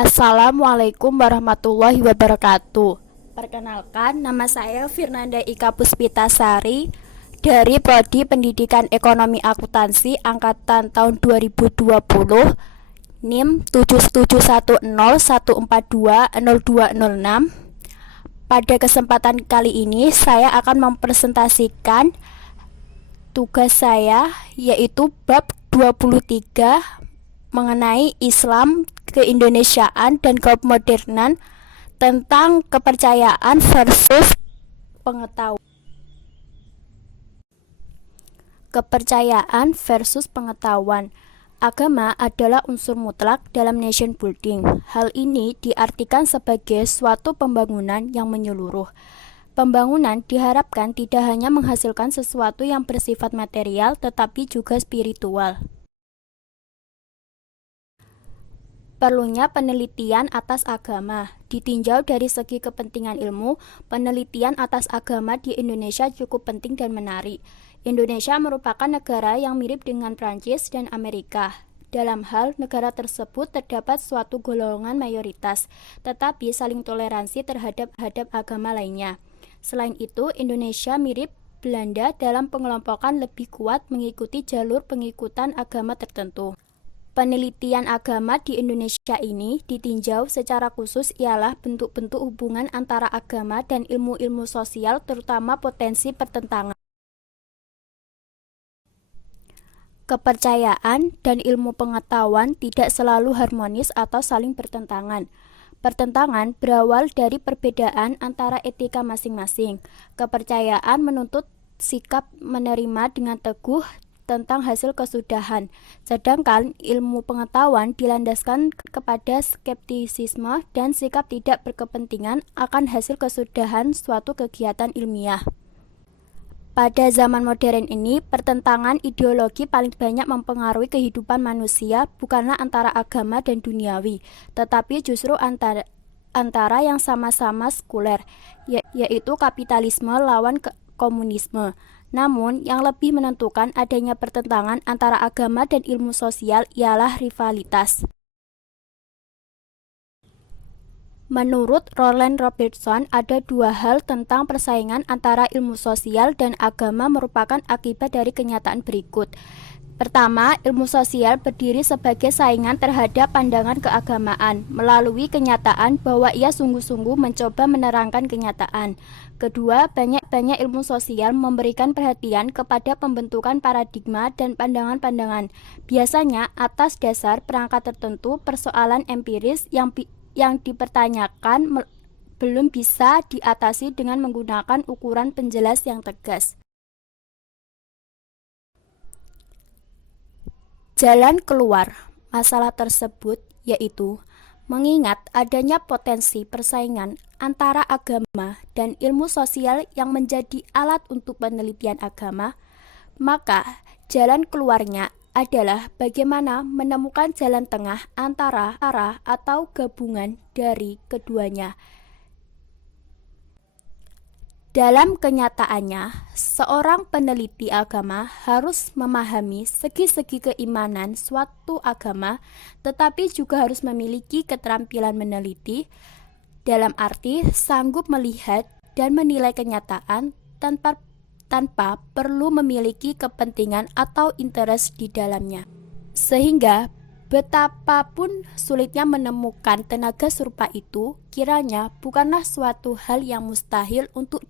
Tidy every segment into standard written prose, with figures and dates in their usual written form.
Assalamualaikum warahmatullahi wabarakatuh. Perkenalkan, nama saya Firnanda Ika Puspitasari dari Prodi Pendidikan Ekonomi Akuntansi angkatan tahun 2020, NIM 7710142026. Pada kesempatan kali ini saya akan mempresentasikan tugas saya, yaitu bab 23 mengenai Islam, keindonesiaan, dan kemodernan tentang kepercayaan versus pengetahuan. Kepercayaan versus pengetahuan. Agama adalah unsur mutlak dalam nation building. Hal ini diartikan sebagai suatu pembangunan yang menyeluruh. Pembangunan diharapkan tidak hanya menghasilkan sesuatu yang bersifat material, tetapi juga spiritual. Perlunya penelitian atas agama. Ditinjau dari segi kepentingan ilmu, penelitian atas agama di Indonesia cukup penting dan menarik. Indonesia merupakan negara yang mirip dengan Prancis dan Amerika. Dalam hal negara tersebut terdapat suatu golongan mayoritas, tetapi saling toleransi terhadap agama lainnya. Selain itu, Indonesia mirip Belanda dalam pengelompokan lebih kuat mengikuti jalur pengikutan agama tertentu. Penelitian agama di Indonesia ini ditinjau secara khusus ialah bentuk-bentuk hubungan antara agama dan ilmu-ilmu sosial, terutama potensi pertentangan. Kepercayaan dan ilmu pengetahuan tidak selalu harmonis atau saling bertentangan. Pertentangan berawal dari perbedaan antara etika masing-masing. Kepercayaan menuntut sikap menerima dengan teguh tentang hasil kesudahan, sedangkan ilmu pengetahuan dilandaskan kepada skeptisisme dan sikap tidak berkepentingan akan hasil kesudahan suatu kegiatan ilmiah. Pada zaman modern ini, pertentangan ideologi paling banyak mempengaruhi kehidupan manusia bukanlah antara agama dan duniawi, tetapi justru antara yang sama-sama sekuler, yaitu kapitalisme lawan komunisme. Namun, yang lebih menentukan adanya pertentangan antara agama dan ilmu sosial ialah rivalitas. Menurut Roland Robertson, ada dua hal tentang persaingan antara ilmu sosial dan agama merupakan akibat dari kenyataan berikut. Pertama, ilmu sosial berdiri sebagai saingan terhadap pandangan keagamaan, melalui kenyataan bahwa ia sungguh-sungguh mencoba menerangkan kenyataan. Kedua, banyak ilmu sosial memberikan perhatian kepada pembentukan paradigma dan pandangan-pandangan, biasanya atas dasar perangkat tertentu. Persoalan empiris yang dipertanyakan belum bisa diatasi dengan menggunakan ukuran penjelas yang tegas. Jalan keluar masalah tersebut yaitu mengingat adanya potensi persaingan antara agama dan ilmu sosial yang menjadi alat untuk penelitian agama, maka jalan keluarnya adalah bagaimana menemukan jalan tengah antara arah atau gabungan dari keduanya. Dalam kenyataannya, seorang peneliti agama harus memahami segi-segi keimanan suatu agama, tetapi juga harus memiliki keterampilan meneliti, dalam arti sanggup melihat dan menilai kenyataan tanpa perlu memiliki kepentingan atau interest di dalamnya. Sehingga betapapun sulitnya menemukan tenaga serupa itu, kiranya bukanlah suatu hal yang mustahil untuk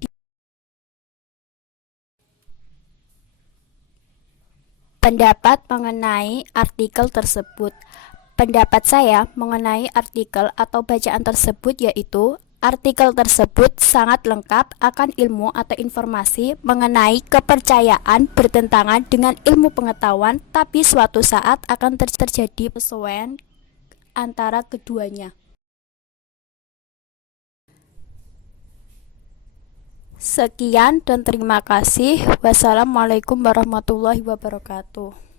pendapat mengenai artikel tersebut. Pendapat saya mengenai artikel atau bacaan tersebut yaitu artikel tersebut sangat lengkap akan ilmu atau informasi mengenai kepercayaan bertentangan dengan ilmu pengetahuan, tapi suatu saat akan terjadi persesuaian antara keduanya. Sekian dan terima kasih. Wassalamualaikum warahmatullahi wabarakatuh.